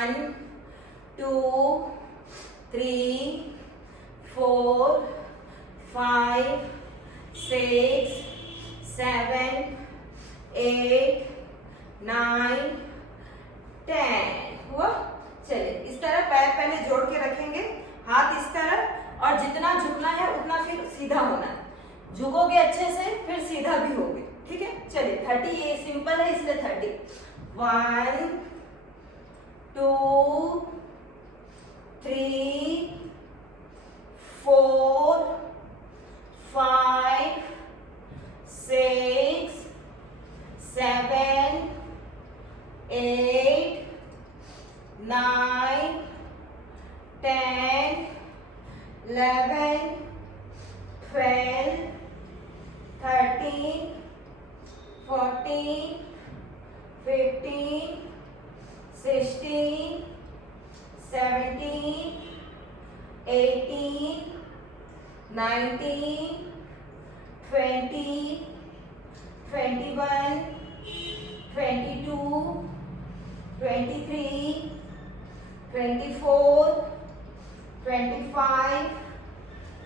1, 2, 3, 4, 5, 6, 7, 8, 9, 10 हुआ। चलिए इस तरह पैर पहले जोड़ के रखेंगे, हाथ इस तरह, और जितना झुकना है उतना फिर सीधा होना है। झुकोगे अच्छे से फिर सीधा भी होगे, ठीक है। चलिए 30, ये सिंपल है इसलिए 30। 1, 2, 3, 4, 5, 6, 7, 8, 9, 10, 11, 12, 13, 14, 15, 16, 17, 18, 19, 20, 21, 22, 23, 24, 25,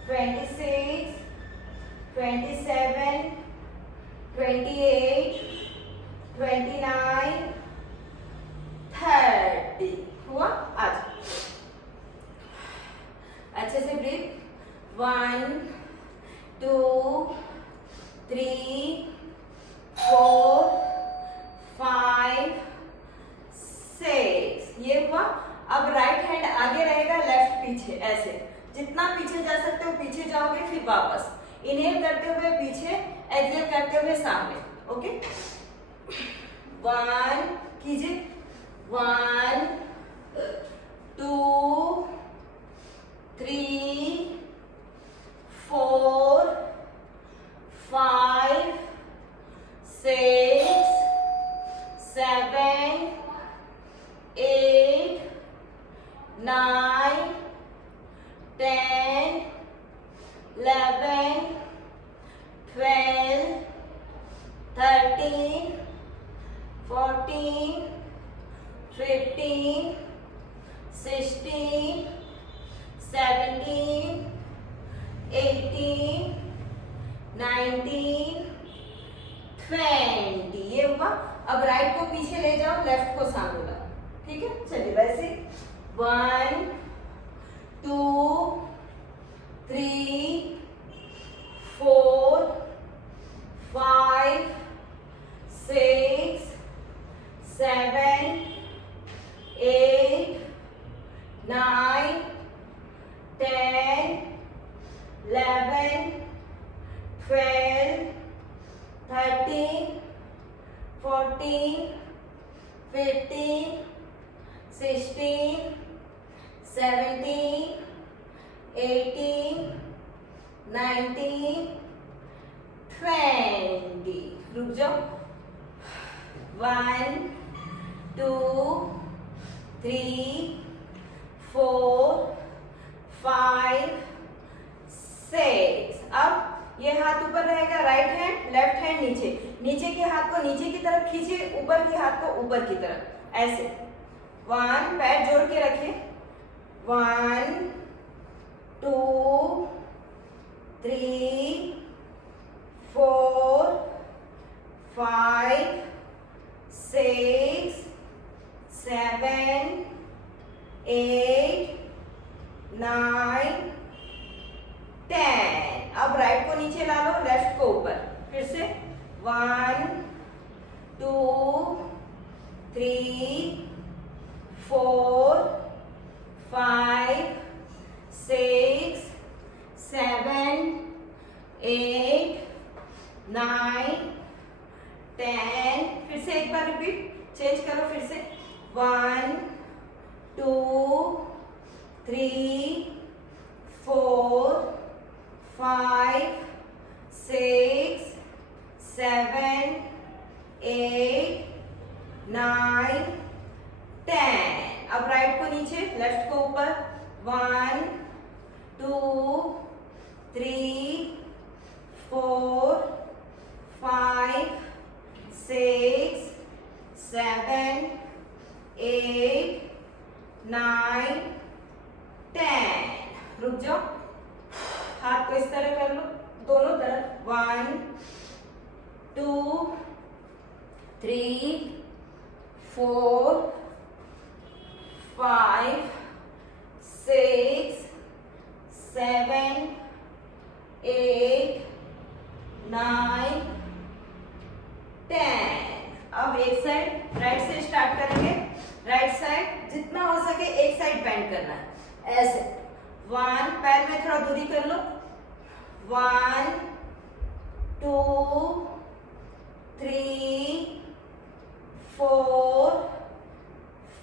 26, 27, 28, 29, 30 हुआ। आज अच्छे से ब्रीथ। 1, 2, 3, 4, 5, 6 ये हुआ। अब राइट हैंड आगे रहेगा, लेफ्ट पीछे, ऐसे जितना पीछे जा सकते हो पीछे जाओगे, फिर वापस इनहेल करते हुए पीछे, एक्सहेल करते हुए सामने। ओके 1 कीजिए। 1, 2, 3, 4, 5, 6, 7, 8, 9, 10, 11, 12, 13, 14, 15, 16, 17, 18, 19, 20 ये हुआ। अब राइट को पीछे ले जाओ, लेफ्ट को सामने लाओ, ठीक है। चलिए वैसे 1, 2, 3, 4, 5, 6, 7, 8, 9, 10, 11, 12, 13, 14, 15, 16, 17, 18, 19, 20 रुक जाओ। 1, 2, 3, 4, 5, 6 अब ये हाथ ऊपर रहेगा, राइट हैंड, लेफ्ट हैंड नीचे। नीचे के हाथ को नीचे की तरफ खींचिए, ऊपर के हाथ को ऊपर की तरफ, ऐसे। 1 पैर जोड़ के रखिए। 1, 2, 3, 4, 5, 6, 7, 8, 9, 10 अब राइट को नीचे ला लो, लेफ्ट को ऊपर। फिर से 1, 2, 3, 4, 5, 6, 7, 8, 9, 10 फिर से एक बार रिपीट, चेंज करो फिर से। 1, 2, 3, 4, 5, 6, 7, 8, 9, 10 अब राइट को नीचे, लेफ्ट को ऊपर। 1, 2, 3, 4, 5, 6, 7, 8, 9 10। रुक जाओ, हाथ को इस तरह कर लो दोनों तरफ। 1 2 3 4 5 6 7 8 9 10। अब एक साइड राइट से स्टार्ट करेंगे। राइट साइड जितना हो सके एक साइड बेंड करना है ऐसे। 1 पैर में थोड़ा दूरी कर लो। 1 2 3 4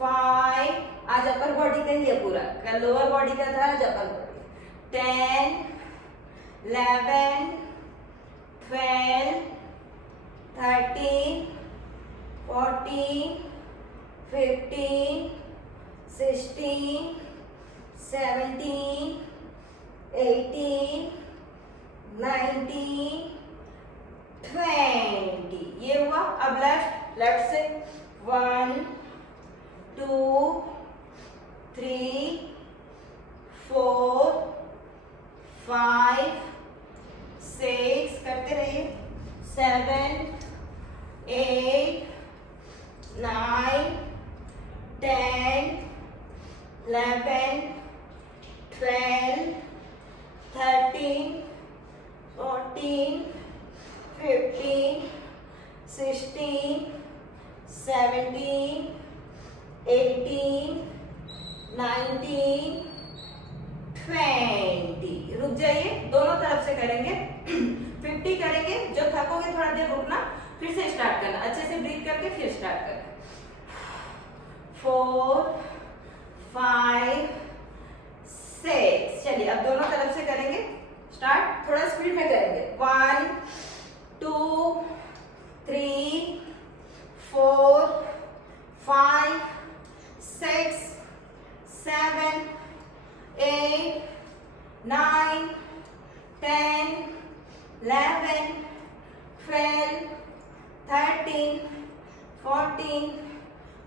5। आज अपर बॉडी का ही है पूरा, कल लोअर बॉडी का था, आज अपर बॉडी। 10 11 12 13 14 15 16 17 18 19 20। ये हुआ। अब लेफ्ट से 1 2 3 4 5 6 करते रहिए। 7 8 9 10 11 12 13 14 15 16 17 18 19 20। रुक जाइए, दोनों तरफ से करेंगे। 50 करेंगे। जब थकोगे थोड़ा देर रुकना, फिर से स्टार्ट करना। अच्छे से ब्रीथ करके फिर स्टार्ट करना। 4 5 6। चलिए अब दोनों तरफ से करेंगे। स्टार्ट, थोड़ा स्पीड में करेंगे। 1 2 3 4 5 6 7 8 9 10 11 12 13 14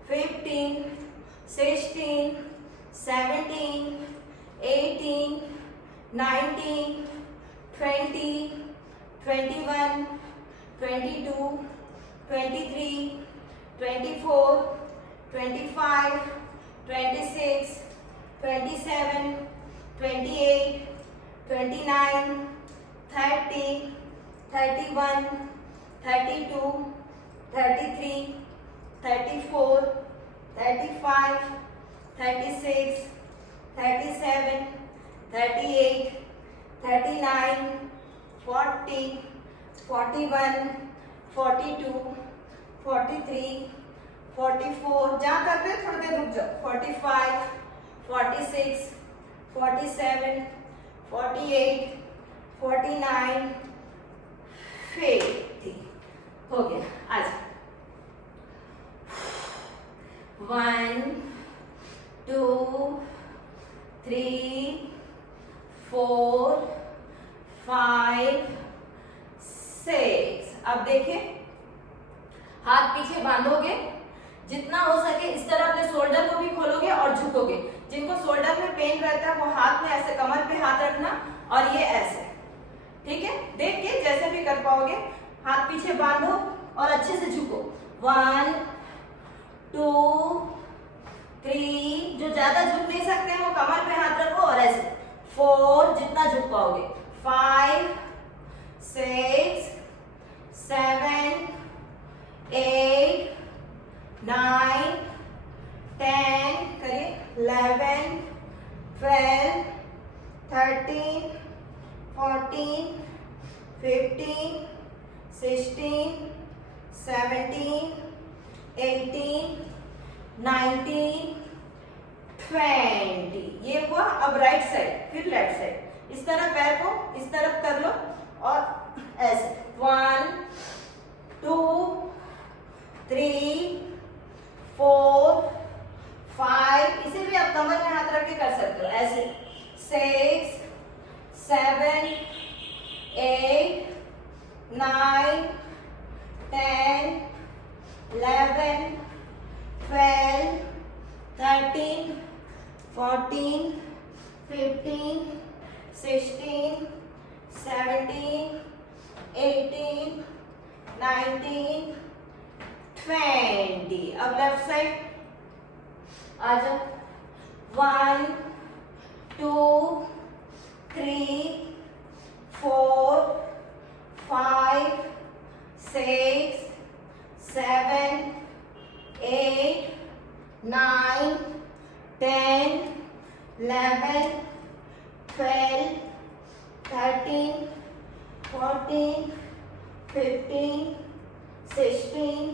15 16 17 18 19 20 21 22 23 24 25 26 27 28 29 30 31 32 33 34 35 36 37 38 39 40 41 42 43 44। जहाँ कर रहे थोड़ी देर रुक जाओ। 45 46 47 48 49 50। हो गया। आज 1 2 3 4 5 6। अब देखिए, हाथ पीछे बांधोगे, जितना हो सके इस तरह अपने शोल्डर को भी खोलोगे और झुकोगे। जिनको शोल्डर में पेन रहता है वो हाथ में ऐसे कमर पे हाथ रखना और ये ऐसे, ठीक है। देख के जैसे भी कर पाओगे, हाथ पीछे बांधो और अच्छे से झुको। 1 2 3। जो ज्यादा झुक नहीं सकते वो कमर पे हाथ रखो और ऐसे। 4, जितना झुक पाओगे। 5 6 7 8 9 10 करिए। 11 12 13 14 15 16 17 18 19 20। ये हुआ। अब राइट साइड, फिर लेफ्ट साइड। इस तरह पैर को इस तरफ कर लो और ऐसे। 1 2 3 4 5। इसे भी आप कमर में हाथ रख के कर सकते हो ऐसे। 6 7 8 9 10 11 12 13 14, 15, 16, 17, 18, 19, 20. अब लेफ्ट साइड आ जाओ. 1, 2, 3, 4, 5, 6, 7, 8, 9, 10, 11, 12, 13, 14, 15, 16,